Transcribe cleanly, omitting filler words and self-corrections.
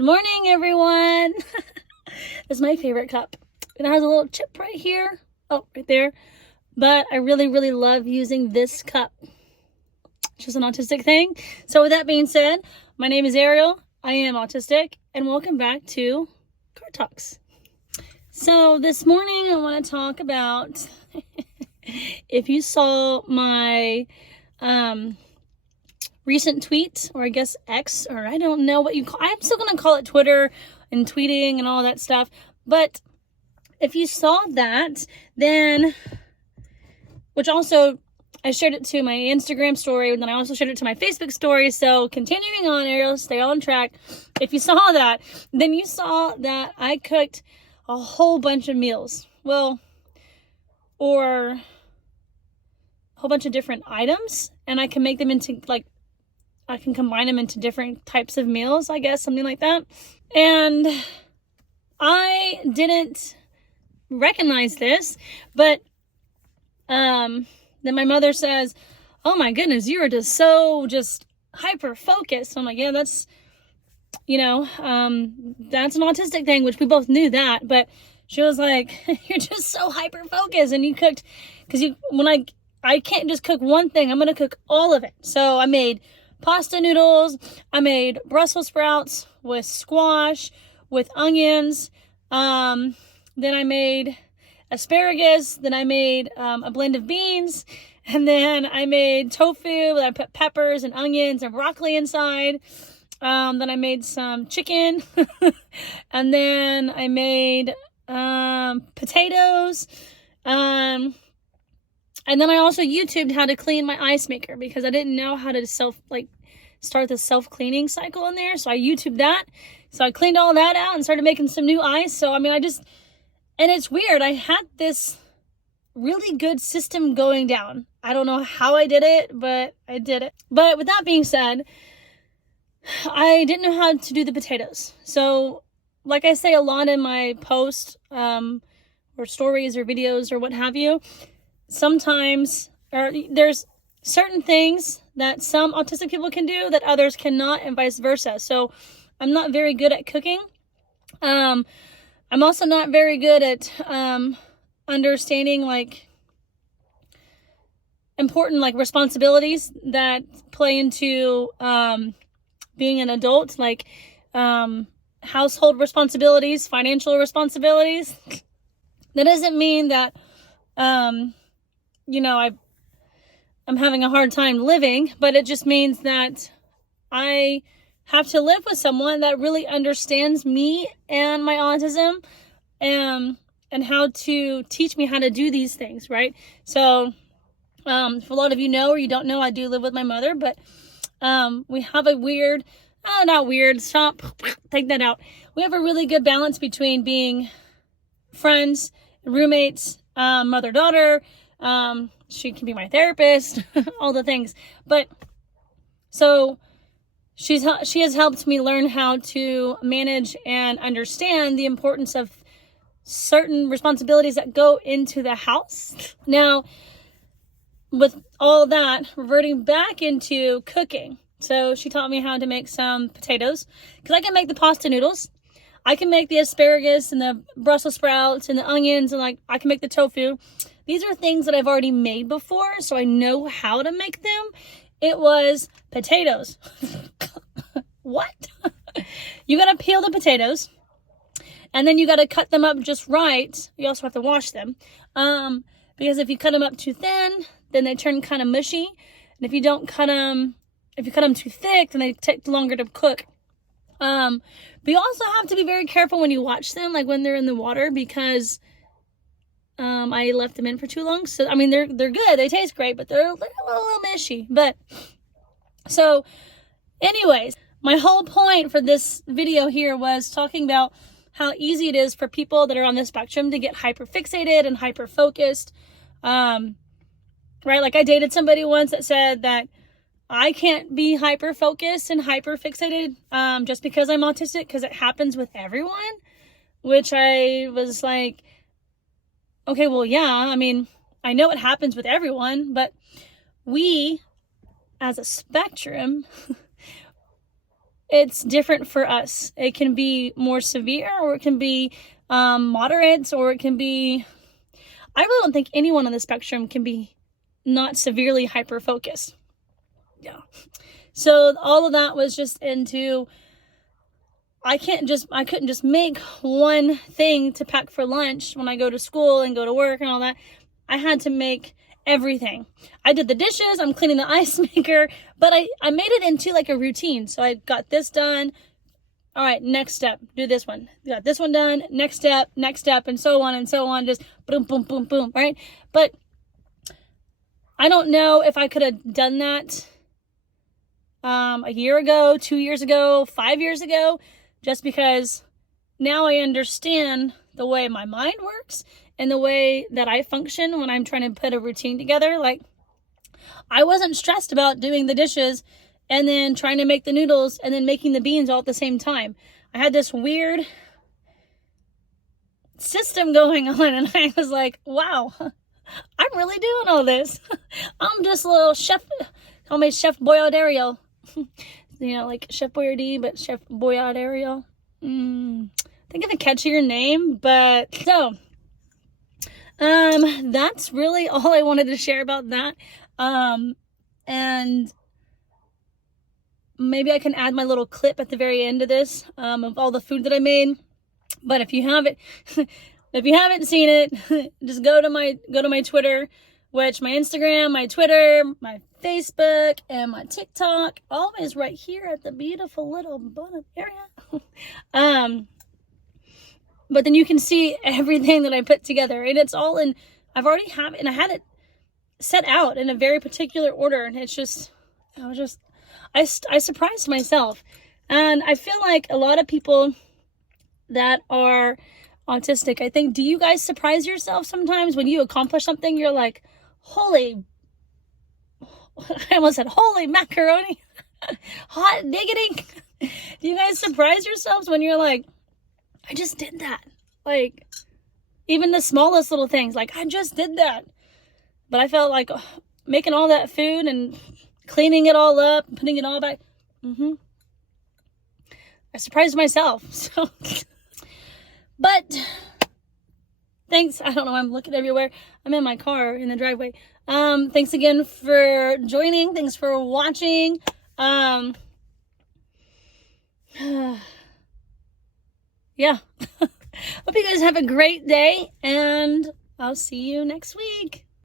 Good morning, everyone. This is my favorite cup. It has a little chip right here. Oh, right there. But I really, really love using this cup. It's just an autistic thing. So with that being said, my name is Ariel. I am autistic, and welcome back to Car Talks. So this morning I want to talk about if you saw my recent tweet, or I guess X, or I don't know what you call, I'm still going to call it Twitter and tweeting and all that stuff. But if you saw that, then, which also I shared it to my Instagram story, and then I also shared it to my Facebook story. So continuing on, Ariel, stay on track. If you saw that, then you saw that I cooked a whole bunch of meals. Well, or a whole bunch of different items, and I can make them into, like, I can combine them into different types of meals, I guess, something like that. And I didn't recognize this, but then my mother says, "Oh my goodness, you are just so hyper focused." I'm like, yeah, that's, that's an autistic thing, which we both knew that. But she was like, "You're just so hyper focused, and you cooked, because I can't just cook one thing. I'm gonna cook all of it." So I made pasta noodles. I made Brussels sprouts with squash, with onions. Then I made asparagus. Then I made a blend of beans. And then I made tofu. I put peppers and onions and broccoli inside. Then I made some chicken. And then I made potatoes. And then I also YouTubed how to clean my ice maker, because I didn't know how to start the self-cleaning cycle in there. So I YouTubed that. So I cleaned all that out and started making some new ice. So, and it's weird. I had this really good system going down. I don't know how I did it, but I did it. But with that being said, I didn't know how to do the potatoes. So like I say a lot in my posts, or stories or videos or what have you, sometimes, or there's certain things that some autistic people can do that others cannot, and vice versa. So I'm not very good at cooking. I'm also not very good at understanding important responsibilities that play into being an adult, household responsibilities, financial responsibilities. That doesn't mean that I'm having a hard time living, but it just means that I have to live with someone that really understands me and my autism, and how to teach me how to do these things, right? So if a lot of you know or you don't know, I do live with my mother, but we have a weird, not weird, stop, take that out. We have a really good balance between being friends, roommates, mother-daughter. She can be my therapist, all the things. But so she has helped me learn how to manage and understand the importance of certain responsibilities that go into the house. Now, with all that, reverting back into cooking. So she taught me how to make some potatoes, because I can make the pasta noodles. I can make the asparagus and the Brussels sprouts and the onions, and I can make the tofu. These are things that I've already made before, so I know how to make them. It was potatoes. What? You gotta peel the potatoes, and then you gotta cut them up just right. You also have to wash them, because if you cut them up too thin, then they turn kind of mushy. And if you cut them too thick, then they take longer to cook. But you also have to be very careful when you watch them, when they're in the water, because I left them in for too long. So, they're good. They taste great, but they're a little mushy. But, so, anyways, my whole point for this video here was talking about how easy it is for people that are on the spectrum to get hyperfixated and hyper-focused. Right? I dated somebody once that said that I can't be hyper-focused and hyper-fixated just because I'm autistic, because it happens with everyone. Which I was like, okay, well, yeah, I know it happens with everyone, but we, as a spectrum, it's different for us. It can be more severe, or it can be moderate, or it can be, I really don't think anyone on the spectrum can be not severely hyper-focused. Yeah. So all of that was just into, I couldn't just make one thing to pack for lunch when I go to school and go to work and all that. I had to make everything. I did the dishes, I'm cleaning the ice maker, but I made it into like a routine. So I got this done. All right, next step, do this one. Got this one done, next step, and so on, just boom, boom, boom, boom, right? But I don't know if I could have done that a year ago, 2 years ago, 5 years ago, just because now I understand the way my mind works and the way that I function when I'm trying to put a routine together. Like, I wasn't stressed about doing the dishes and then trying to make the noodles and then making the beans all at the same time. I had this weird system going on, and I was like, wow, I'm really doing all this. I'm just a little chef, call me Chef Boyard Ariel. You know, like Chef Boyardee, but Chef Boyard Ariel. Think of a catchier name, but so that's really all I wanted to share about that. And maybe I can add my little clip at the very end of this, of all the food that I made. But if you haven't seen it, just go to my Twitter, which my Instagram, my Twitter, my Facebook, and my TikTok, always right here at the beautiful little bottom area. But then you can see everything that I put together, and it's all in, I've already have it, and I had it set out in a very particular order, and it's just, I surprised myself. And I feel like a lot of people that are autistic, I think, do you guys surprise yourself sometimes when you accomplish something? You're like, holy, I almost said holy macaroni, hot diggity. Do you guys surprise yourselves when you're like, I just did that? Like, even the smallest little things, like, I just did that. But I felt like making all that food and cleaning it all up, putting it all back. I surprised myself. So, but thanks. I don't know. I'm looking everywhere. I'm in my car in the driveway. Thanks again for joining. Thanks for watching. Yeah. Hope you guys have a great day, and I'll see you next week.